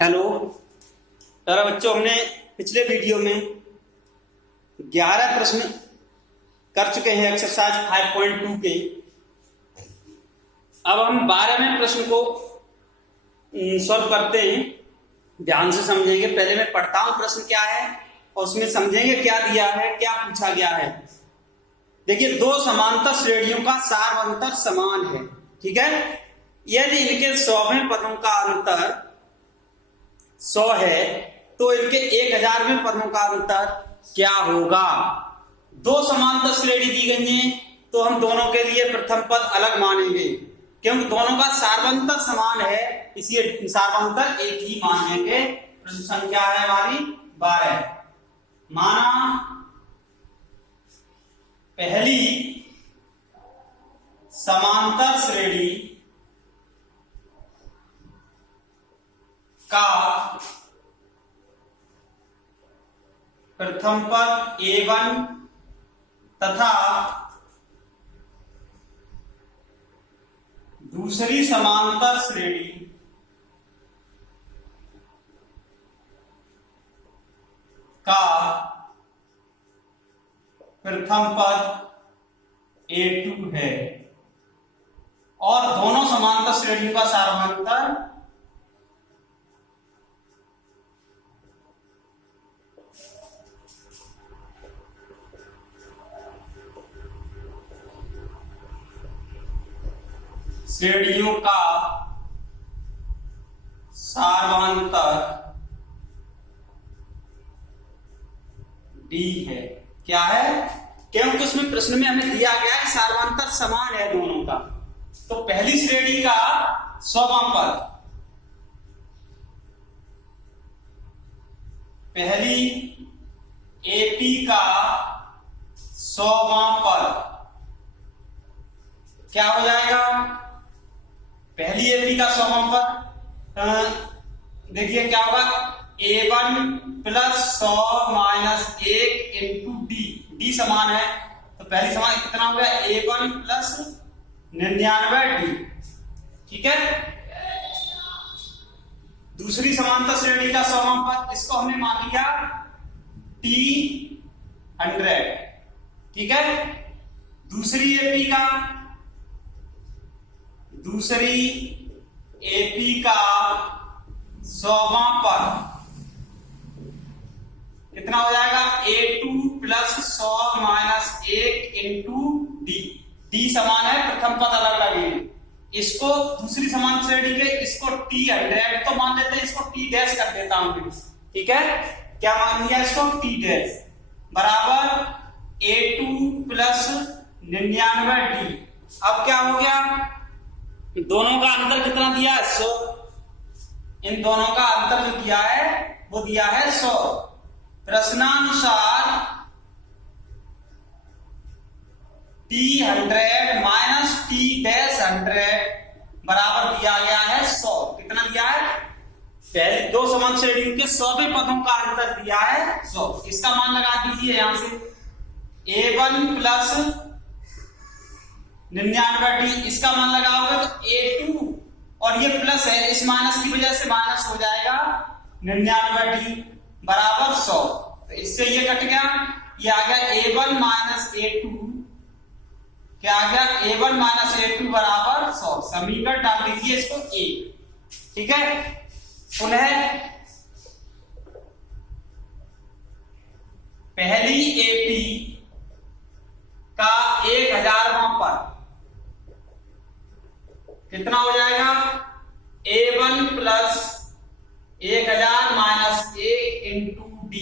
Hello प्यारे बच्चों, हमने पिछले वीडियो में 11 प्रश्न कर चुके हैं एक्सरसाइज 5.2 के। अब हम 12वें प्रश्न को सॉल्व करते हैं। ध्यान से समझेंगे। पहले मैं पढ़ता हूं प्रश्न क्या है और उसमें समझेंगे क्या दिया है, क्या पूछा गया है। देखिए, दो समांतर श्रेणियों का सार्वंतर समान है, ठीक है। यदि इनके 100वें पदों का अंतर 100 है तो इनके 1000वें पदों का अंतर क्या होगा। दो समांतर श्रेणी दी गई है तो हम दोनों के लिए प्रथम पद अलग मानेंगे, क्योंकि दोनों का सार्वंतर समान है, इसलिए सार्वंतर एक ही मानेंगे। प्रश्न संख्या है हमारी 12। माना पहली समांतर श्रेणी का प्रथम पद A1 तथा दूसरी समांतर श्रेणी का प्रथम पद A2 है और दोनों समांतर श्रेणियों का सार्वंतर श्रेणियों का सार्वंतर D है। क्या है? क्योंकि उसमें प्रश्न में हमें दिया गया है सार्वंतर समान है दोनों का। तो पहली श्रेणी का 100वां पद, पहली AP का 100वां पद क्या हो जाएगा? पहली AP का 100वां पद देखिए क्या होगा, A1 plus 100 minus 1 into D समान है तो पहली समान कितना हो गया, A1 प्लस 99D, ठीक है। दूसरी समांतर श्रेणी का 100वां पद, इसको हमने मान लिया T100, ठीक है। दूसरी AP का 100वां पद कितना हो जाएगा, A2 plus 100 minus 1 into D समान है, प्रथम पद अलग अलग है। इसको दूसरी समान श्रेणी के इसको T100 तो मान लेते हैं, इसको T डैश कर देता हूं, ठीक है। क्या मान लिया इसको, T डैश बराबर A2 प्लस 99D। अब क्या हो गया, दोनों का अंतर कितना दिया है, 100। इन दोनों का अंतर जो दिया है वो दिया है 100। प्रश्नानुसार T100 माइनस T डैश 100 बराबर दिया गया है 100। कितना दिया है, पहले दो समान श्रेणियों के 100वें पदों का अंतर दिया है 100। इसका मान लगा दीजिए यहां से, A1 प्लस 99D, इसका मान लगाओगे तो A2 और ये प्लस है, इस माइनस की वजह से माइनस हो जाएगा 99D बराबर 100। तो इससे ये कट गया, ये आ गया A1 माइनस A2, क्या आ गया, A1 माइनस A2 बराबर 100। समीकरण डाल दीजिए इसको A, ठीक है। पुनः पहली AP का 1000वां पद कितना हो जाएगा, A1 plus 1000 minus 1 into D।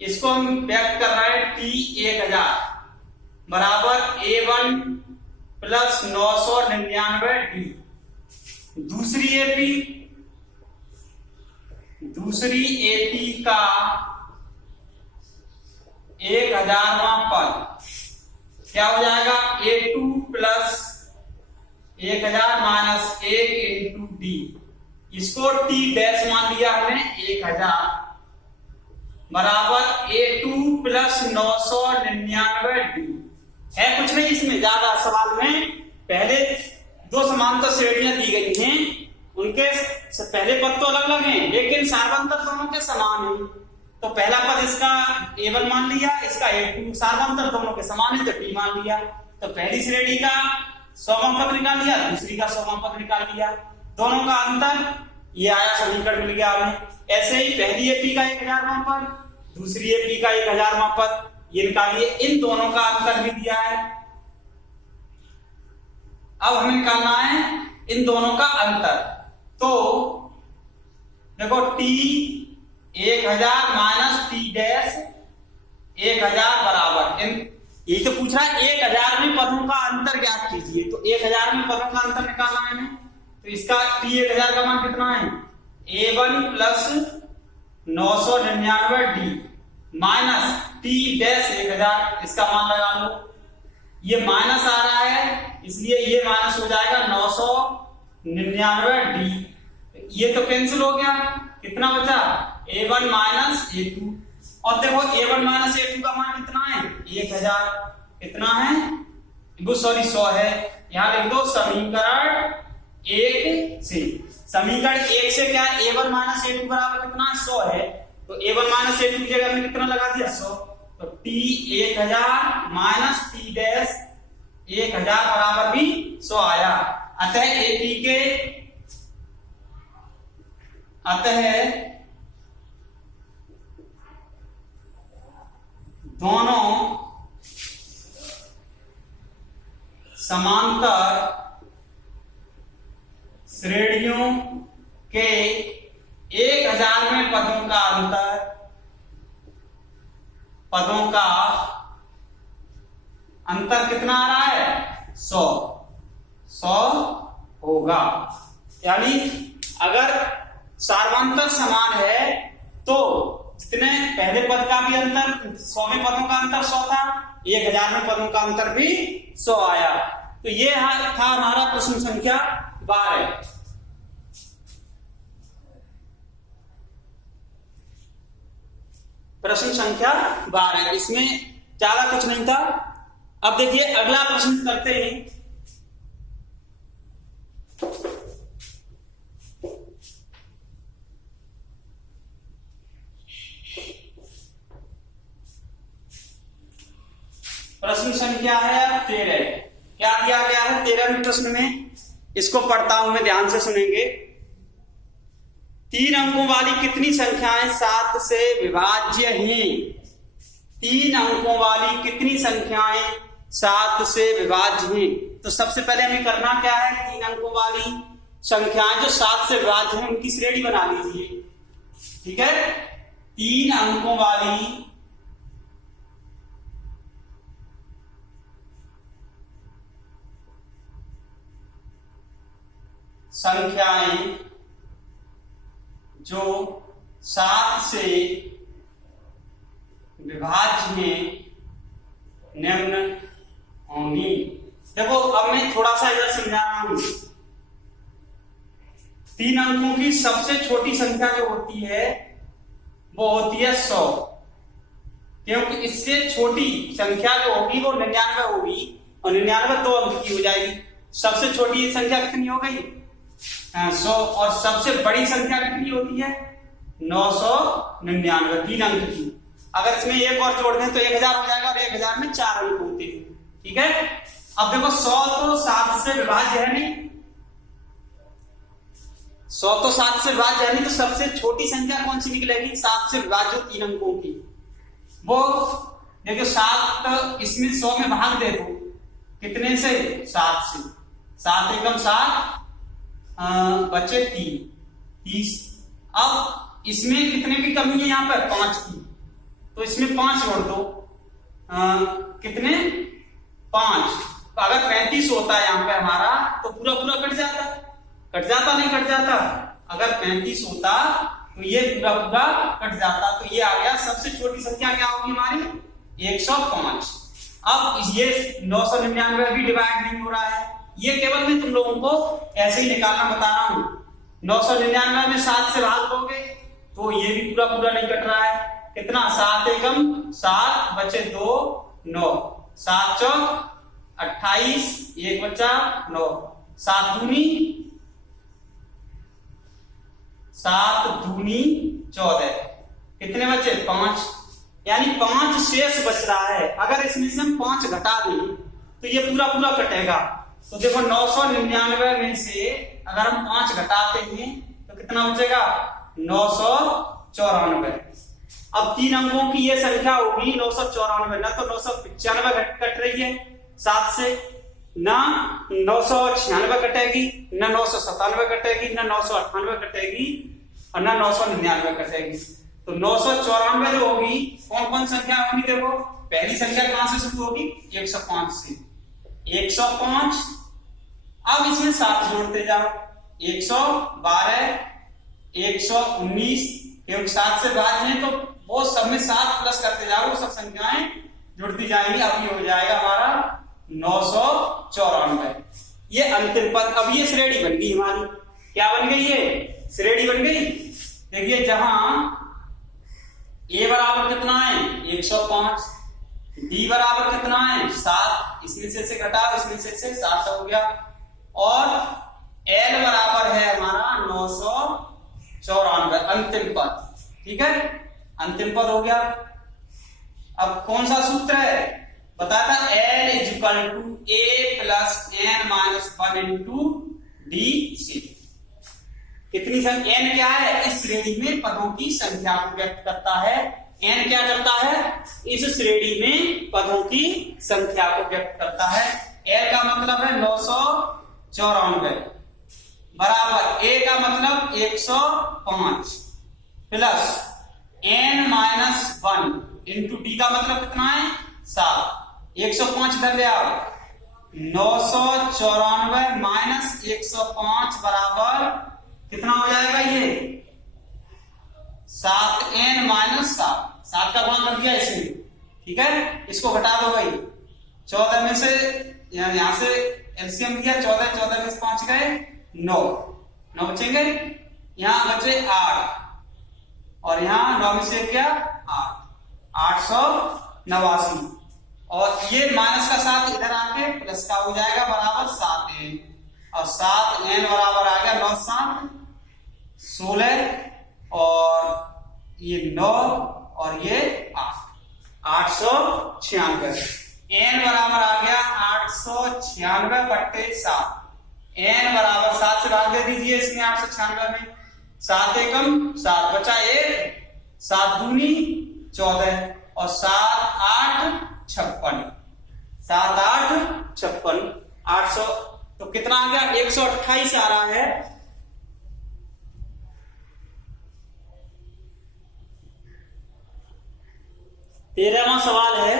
इसको हम व्यक्त कर रहे हैं T1000 बराबर A1 प्लस 999D। दूसरी AP का 1000वां पद क्या हो जाएगा, A2 plus 1000 minus 1 into D। इसको T डैश मान लिया हमने 1000 बराबर A2 प्लस 999D। है कुछ नहीं इसमें ज्यादा, सवाल में पहले दो समान समांतर श्रेणियां दी गई हैं उनके पहले पद तो अलग अलग हैं लेकिन सार्वंतर दोनों के समान हैं। तो पहला पद इसका A1 मान लिया, इसका A2, सार्वंतर दोनों के समान है तो D मान लिया। तो पहली श्रेणी का 100वां पद निकाल लिया, दूसरी का 100वां पद निकाल लिया, दोनों का अंतर ये आया, समीकरण मिल गया हमें। ऐसे ही पहली AP का 1000वां पद, दूसरी AP का 1000वां पद, ये निकालिए, इन दोनों का अंतर भी दिया है। अब हमें निकालना है इन दोनों का अंतर। तो देखो T 1000 माइनस T डैश 1000 बराबर, यही तो पूछ रहा है 1000 में पदों का अंतर ज्ञात कीजिए। तो 1000 में पदों का अंतर निकालना है हमें। तो इसका T 1000 का मान कितना है, A1 plus 999D minus T dash 1000, इसका मान लगा लो। ये माइनस आ रहा है इसलिए ये माइनस हो जाएगा 999D, ये तो कैंसिल हो गया, कितना बचा A1 माइनस A2। और देखो A1 माइनस A2 का मान कितना है 1000, कितना है वो सॉरी 100 है। यहां लिख दो समीकरण 1 से, समीकरण 1 से क्या है A1 माइनस A2 बराबर कितना है 100 है। तो A1 माइनस A2 की जगह में कितना लगा दिया 100। तो T 1000 माइनस T डैश 1000 बराबर भी 100 आया। अतः दोनों समांतर श्रेणियों के 1000 में पदों का अंतर कितना आ रहा है 100 होगा। यानी अगर सार्वंतर समान है तो जितने पहले पद का भी अंतर 100वें पदों का अंतर 100 था, 1000 में पदों का अंतर भी 100 आया। तो ये था हमारा प्रश्न संख्या 12। प्रश्न संख्या 12, इसमें ज्यादा कुछ नहीं था। अब देखिए अगला प्रश्न करते हैं। प्रश्न संख्या है 13। क्या दिया गया है 13वें प्रश्न में, इसको पढ़ता हूं मैं, ध्यान से सुनेंगे। 3 अंकों वाली कितनी संख्याएं 7 से विभाज्य हैं? 3 अंकों वाली कितनी संख्याएं 7 से विभाज्य हैं? तो सबसे पहले हमें करना क्या है, 3 अंकों वाली संख्याएं जो 7 से विभाज्य हैं उनकी श्रेणी बना लीजिए। ठीक है, 3 अंकों वाली संख्याएं जो 7 से विभाज्य हैं निम्न होंगी। देखो अब मैं थोड़ा सा इधर समझा रहा हूं। 3 अंकों की सबसे छोटी संख्या जो होती है वो होती है 100, क्योंकि इससे छोटी संख्या जो होगी वो 99 होगी और 99 2 अंक की हो जाएगी। सबसे छोटी संख्या कितनी हो गई 100, और सबसे बड़ी संख्या कितनी होती है 999, 3 अंक की। अगर इसमें एक और जोड़ दें तो 1000 हो जाएगा और 1000 में 4 अंक होते हैं। ठीक है, अब देखो 100 तो 7 से विभाज्य है नहीं, 100 तो 7 से विभाज्य है नहीं, तो सबसे छोटी संख्या कौन सी निकलेगी 7 से विभाज्य 3 अंकों की। वो देखो 7, इसमें 100 में भाग दे दो कितने से 7 से, 7 एकम 7 बचे 30। अब इसमें कितने की कमी है यहाँ पर 5 की, तो इसमें 5 जोड़ दो, कितने 5। तो अगर 35 होता है यहाँ पे हमारा तो पूरा पूरा कट जाता नहीं कट जाता। अगर 35 होता तो ये पूरा पूरा कट जाता। तो ये आ गया सबसे छोटी संख्या क्या होगी हमारी 105। अब ये 999 भी डिवाइड नहीं हो रहा है, ये केवल मैं तुम लोगों को ऐसे ही निकालना बता रहा हूं। 999 में 7 से भाग दोगे तो ये भी पूरा पूरा नहीं कट रहा है। कितना 7 एकम 7 बचे 2 9, 7 चौक 28, 1 बचा 9, 7 दूनी 14, कितने बचे 5, यानी 5 शेष बच रहा है। अगर इसमें से हम 5 घटा दें तो ये पूरा पूरा कटेगा। तो देखो 999 में से अगर हम 5 घटाते हैं तो कितना बचेगा 994। अब 3 अंकों की ये संख्या होगी 994, ना तो 995 कट रही है 7 से, ना 996 कटेगी, ना 997 कटेगी, ना 998 कटेगी और ना 999 कटेगी। तो 994 जो होगी कौन कौन संख्या होगी, देखो पहली संख्या कहां से शुरू होगी 105 से, 105। अब इसमें 7 जोड़ते जाओ, 112, 119, क्योंकि 7 से भाज्य है तो वो सब में 7 प्लस करते जाओ, वो सब संख्याएं जुड़ती जाएंगी। अब ये हो जाएगा हमारा 994। ये अंतिम पद। अब ये श्रेणी बन गई हमारी, क्या बन गई, ये श्रेणी बन गई। देखिए जहां a बराबर कितना है 105, d बराबर कितना है 7, इसमें से घटाओ, इसमें से 7 हो गया, और l बराबर है हमारा 994, अंतिम पद। ठीक है, अंतिम पद हो गया। अब कौन सा सूत्र है बताता, l equal to a plus n minus 1 into D C. कितनी संख्या n क्या है, इस श्रेणी में पदों की संख्या को व्यक्त करता है। n क्या करता है, इस श्रेणी में पदों की संख्या को व्यक्त करता है। l का मतलब है 994 बराबर a का मतलब 105 plus n minus 1 into D का मतलब कितना है 7। 105 धर ले आओ, 994 माइनस 105 बराबर कितना हो जाएगा, ये 7n माइनस 7 का गुणा कर दिया इसमें। ठीक है, इसको घटा दो भाई, 14 में से यहां से एलसीएम दिया, 14 में से 5 गए 9 बचेंगे, यहां बचे 8 और यहां 9 में से गया 889, और ये माइनस का 7 इधर आके प्लस का हो जाएगा बराबर 7n, और 7n बराबर आ गया 9 7 16, और ये 9 और ये 896। n बराबर आ गया 896 बट्टे 7, n बराबर 7 से भाग दे दीजिए इसमें 896 में, 7 एकम 7 बचा 1, 7 दूनी 14 और 7 8 56, 7 8 56, 800 तो कितना आ गया 128 आ रहा है। तेरहवां सवाल है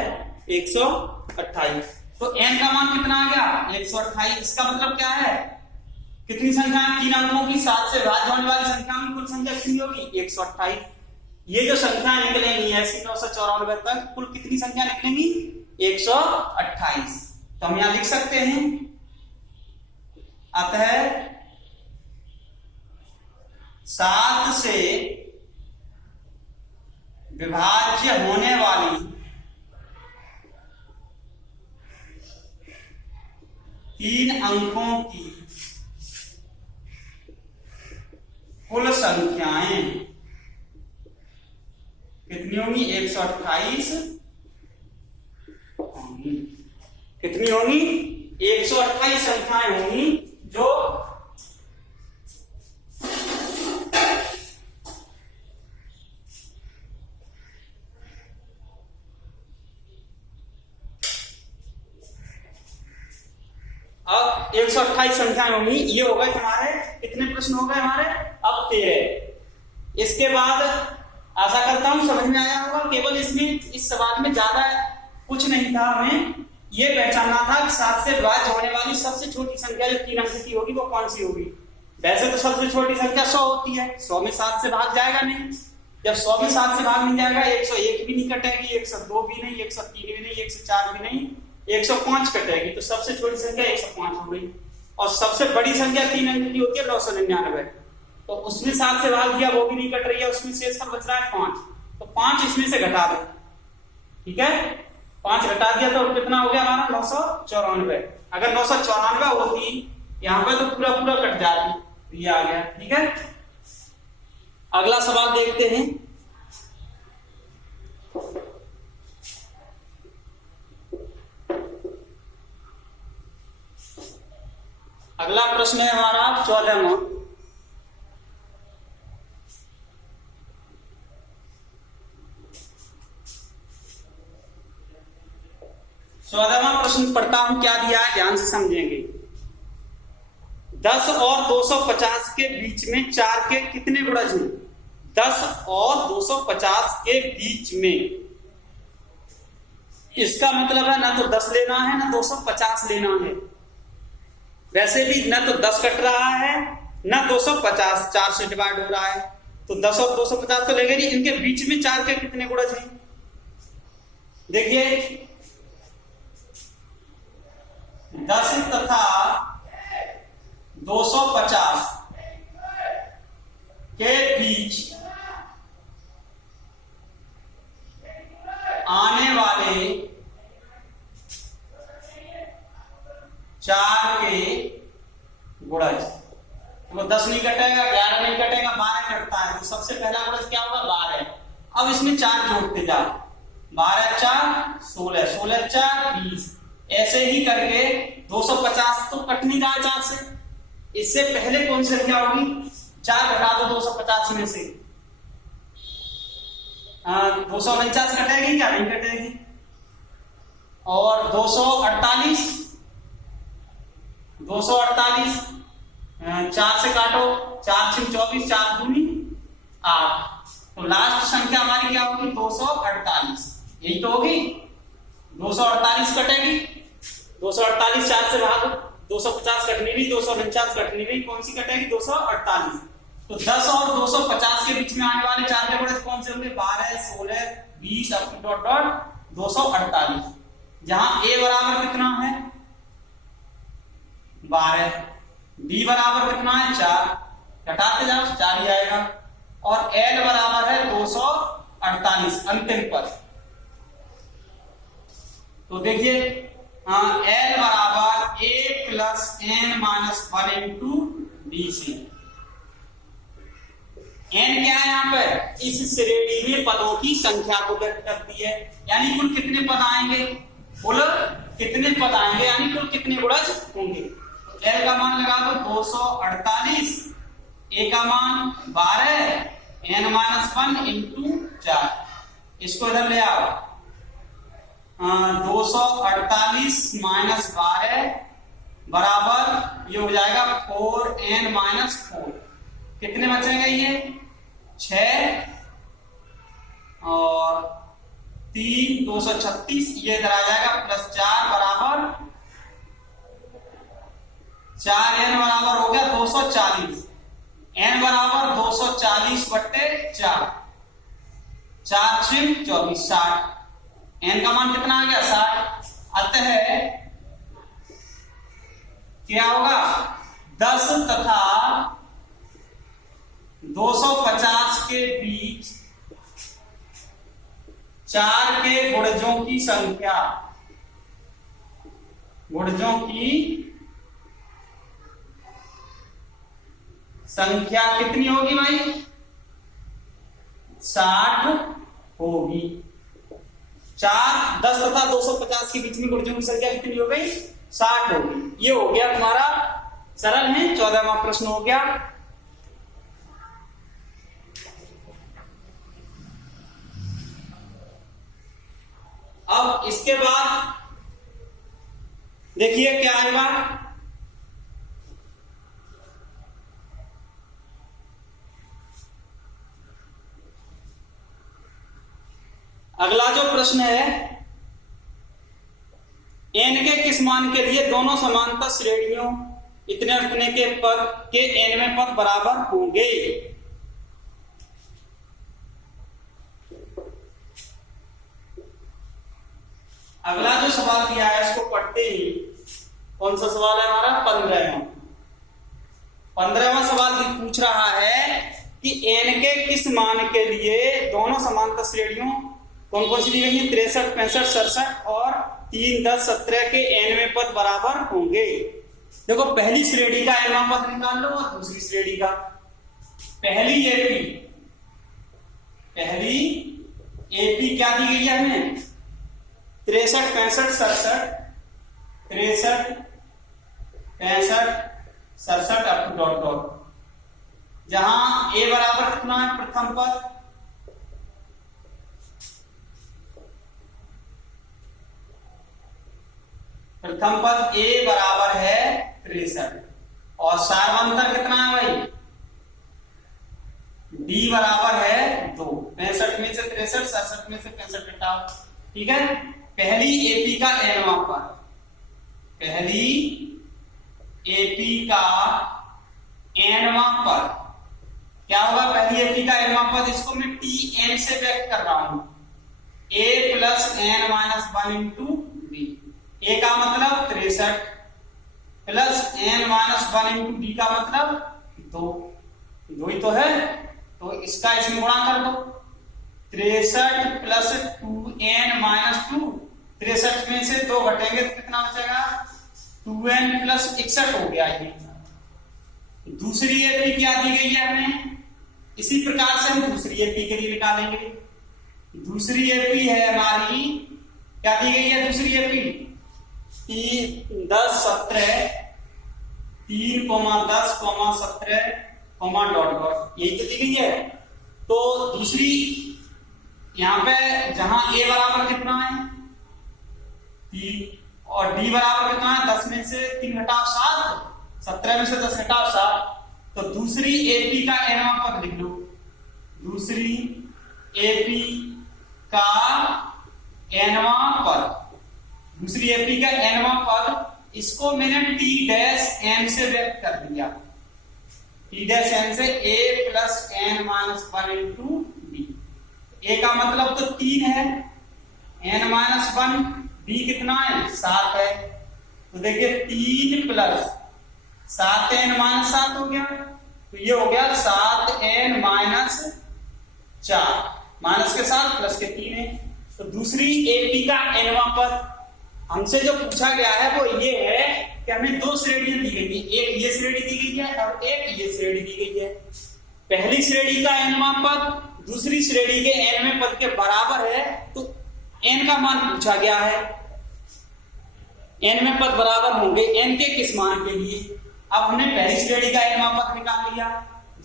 128। तो n का मान कितना आ गया 128। इसका मतलब क्या है, कितनी संख्या है, 3 अंकों की 7 से भाज्य होने वाली संख्या में कुल संख्या कितनी होगी 128। ये जो संख्या निकलेंगी ऐसी 994 तक कुल कितनी संख्या निकलेंगी 128। तो हम यहां लिख सकते हैं, अतः 7 से विभाज्य होने वाली 3 अंकों की कुल संख्याएं कितनी होंगी 128 होंगी। कितनी होंगी 128 संख्याएं होंगी जो अब 128 संख्याएं होंगी। ये हो गए हमारे कितने प्रश्न हो गए हमारे, अब 13। इसके बाद आशा करता हूं समझ में आया होगा। केवल इसमें इस सवाल में ज्यादा कुछ नहीं था, हमें ये पहचानना था कि 7 से विभाज्य होने वाली सबसे छोटी संख्या जो 3 अंक की होगी वो कौन सी होगी। वैसे तो सबसे छोटी संख्या 100 होती है, 100 में 7 से भाग जाएगा नहीं। जब 100 में 7 से भाग नहीं जाएगा 101 भी नहीं कटेगी, 102 भी नहीं, 103 भी नहीं, 104 भी नहीं, 105 कटेगी। तो सबसे छोटी संख्या 105 हो गई। और सबसे बड़ी संख्या 3 अंक की होती है 999, तो उसमें 7 से भाग दिया वो भी नहीं कट रही है, उसमें शेष बच रहा है 5। तो 5 इसमें से घटा दो, ठीक है, 5 घटा दिया तो कितना हो गया हमारा 994। अगर 994 होती यहाँ पे तो पूरा पूरा कट जाती, तो ये आ गया। ठीक है, अगला सवाल देखते हैं। अगला प्रश्न है हमारा 14वां। प्रश्न पढ़ता हूं, क्या दिया है ध्यान से समझेंगे। 10 और 250 के बीच में 4 के कितने गुणज हैं? 10 और 250 के बीच में, इसका मतलब है ना तो 10 लेना है ना 250 लेना है। वैसे भी ना तो 10 कट रहा है ना 250 4 से डिवाइड हो रहा है, तो 10 और 250 तो लेंगे नहीं। इनके बीच में 4 के कितने गुणज हैं? देखिए 10 तथा 250 के बीच आने वाले 4 के गुणज, तो 10 नहीं कटेगा, 11 नहीं कटेगा, 12 कटता है। तो सबसे पहला गुणज क्या होगा? 12। अब इसमें 4 जोड़ते जाओ, 12 4 16, 16 4 20, ऐसे ही करके 250 तो कट नहीं रहा 4 से। इससे पहले कौन सी संख्या होगी? 4 घटा दो 250 में से, 249 कटेगी क्या? नहीं कटेगी। और 248 4 से काटो, 4 6 24, 4 दूनी 8, तो लास्ट संख्या हमारी क्या होगी? 248। यही तो होगी, 248 कटेगी। 248 4 से भागो, 250 कटनी भी, 249 कटनी भी, कौन सी कटेगी? 248। तो 10 और 250 के बीच में आने वाले 4 के गुणज कौन से होंगे? 12 16 20 अप टू डॉट डॉट 248। जहां a बराबर कितना है? 12, b बराबर कितना है? 4, घटाते जाओ 4 ही आएगा, और l बराबर है 248 अंतिम पद। तो देखिए l बराबर a plus n minus 1 into B C. n क्या है यहाँ पर? इस श्रेणी में पदों की संख्या को व्यक्त करती है, यानी कुल कितने पद आएंगे, कुल कितने पद आएंगे, यानी कुल कितने गुणज होंगे। l का मान लगा दो 248, a का मान 12, n माइनस 1 इंटू 4, इसको इधर ले आओ। 248 माइनस 12 बराबर ये हो जाएगा 4n माइनस 4, कितने बचेंगे? ये 6 और 3 236, ये इधर आ जाएगा प्लस 4 बराबर 4n बराबर हो गया 240, n बराबर 240 बट्टे 4, 4 6 24 60, n का मान कितना आ गया? 60। अतः क्या होगा? 10 तथा 250 के बीच 4 के गुणजों की संख्या, गुणजों की संख्या कितनी होगी भाई? 60 होगी। 4 10 तथा 250 के बीच में गुणजों की संख्या कितनी हो गई? 60 होगी। ये हो गया तुम्हारा सरल है, 14वां प्रश्न हो गया। अब इसके बाद देखिए क्या आएगा। अगला जो प्रश्न है, n के किस मान के लिए दोनों समांतर श्रेणियों इतने उतने के पद के nवें पद बराबर होंगे। अगला जो सवाल दिया है इसको पढ़ते ही, कौन सा सवाल है हमारा? 15वां सवाल पूछ रहा है कि n के किस मान के लिए दोनों समांतर श्रेणियों कौन कौन सी दी गई है? 63 65 67 और 3 10 17 के nवें पद बराबर होंगे। देखो पहली श्रेणी का nवां पद निकाल लो और दूसरी श्रेणी का। पहली एपी क्या दी गई है हमें? 63, 65, 67, 63, 65, 67 अप टू डॉट डॉट, जहां ए बराबर कितना है? प्रथम पद ए बराबर है 63 और सार्वंतर कितना है भाई? डी बराबर है 2। 65 में से 63, 67 में से 65 घटाओ। ठीक है, पहली एपी का nवां पद, पहली एपी का nवां पद क्या होगा? पहली एपी का nवां पद, इसको मैं tn से व्यक्त कर रहा हूं, a plus n minus 1 into D. A का मतलब 63 plus n minus 1 into D का मतलब 2 ही तो है, तो इसका इसमें गुणा कर दो। 63 प्लस 2n माइनस 2, 63 में से 2 घटेंगे तो कितना बचेगा? 2n प्लस 61 हो गया ये। दूसरी एपी क्या दी गई है हमें? इसी प्रकार से हम दूसरी एपी के लिए निकालेंगे। दूसरी एपी है हमारी, क्या दी गई है दूसरी एपी? 10, 17, 3, 10, 17, डॉट डॉट, यही तो दी गई है। तो दूसरी यहां पे जहां ए बराबर कितना है? 3 और डी बराबर कितना है? 10 में से 3 घटाओ 7, 17 में से 10 घटाओ 7, तो दूसरी एपी का nवां पद लिख लो। दूसरी एपी का nवां पद, दूसरी एपी का nवां पद, इसको मैंने t डैश n से व्यक्त कर दिया। t डैश n से a plus n minus 1 into D. a का मतलब तो 3 है, n माइनस 1, b कितना है? 7 है। तो देखिए 3 प्लस 7n माइनस 7 हो गया, तो ये हो गया 7n माइनस 4, माइनस के साथ प्लस के 3 है। तो दूसरी एपी का nवां पद हमसे जो पूछा गया है वो ये है कि हमें 2 श्रेणियां दी गई है, एक ये श्रेणी दी गई है और एक ये श्रेणी दी गई है। पहली श्रेणी का nवां पद दूसरी श्रेणी के nवें पद के बराबर है, तो n का मान पूछा गया है। nवें पद बराबर होंगे n के किस मान के लिए? अब हमने पहली श्रेणी का nवां पद निकाल लिया,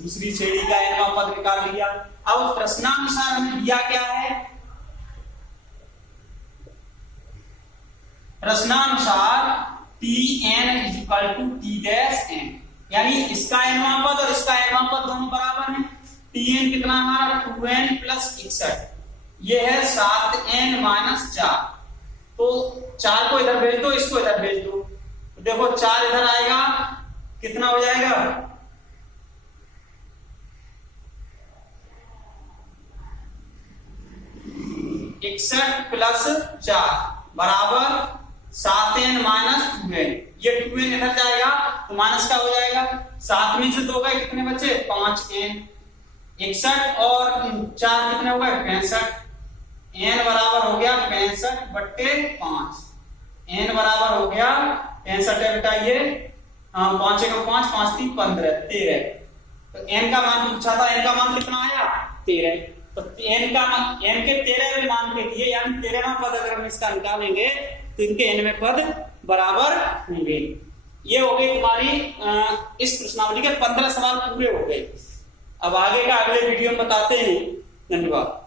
दूसरी श्रेणी का nवां पद निकाल लिया। अब प्रश्नानुसार हमें दिया क्या है? प्रश्नानुसार tn equal to t dash n, यानी इसका nवां पद और इसका nवां पद दोनों बराबर हैं। tn कितना हमारा? 2n प्लस 61, ये है 7n माइनस 4। तो 4 को इधर भेज दो, इसको इधर भेज दो, तो देखो 4 इधर आएगा, कितना हो जाएगा? 61 प्लस 4 बराबर 7n माइनस 2n। ये 2n इधर जाएगा तो माइनस का हो जाएगा, 7 में से 2 गए, कितने बचे? 5n। 61 और 4 कितने हो गए? 65। n बराबर हो गया 65/5। n बराबर हो गया 65 है बेटा, ये 5 1 5, 5 3 15, 13। तो n का मान पूछा था, n का मान कितना आया? 13। तो n के 13वें मान के लिए, यानी 13वां पद अगर हम इसका निकालेंगे तो इनके nवें पद बराबर होंगे। ये हो गई तुम्हारी इस प्रश्नावली के 15 सवाल पूरे हो गए। अब आगे का अगले वीडियो में बताते हैं। धन्यवाद।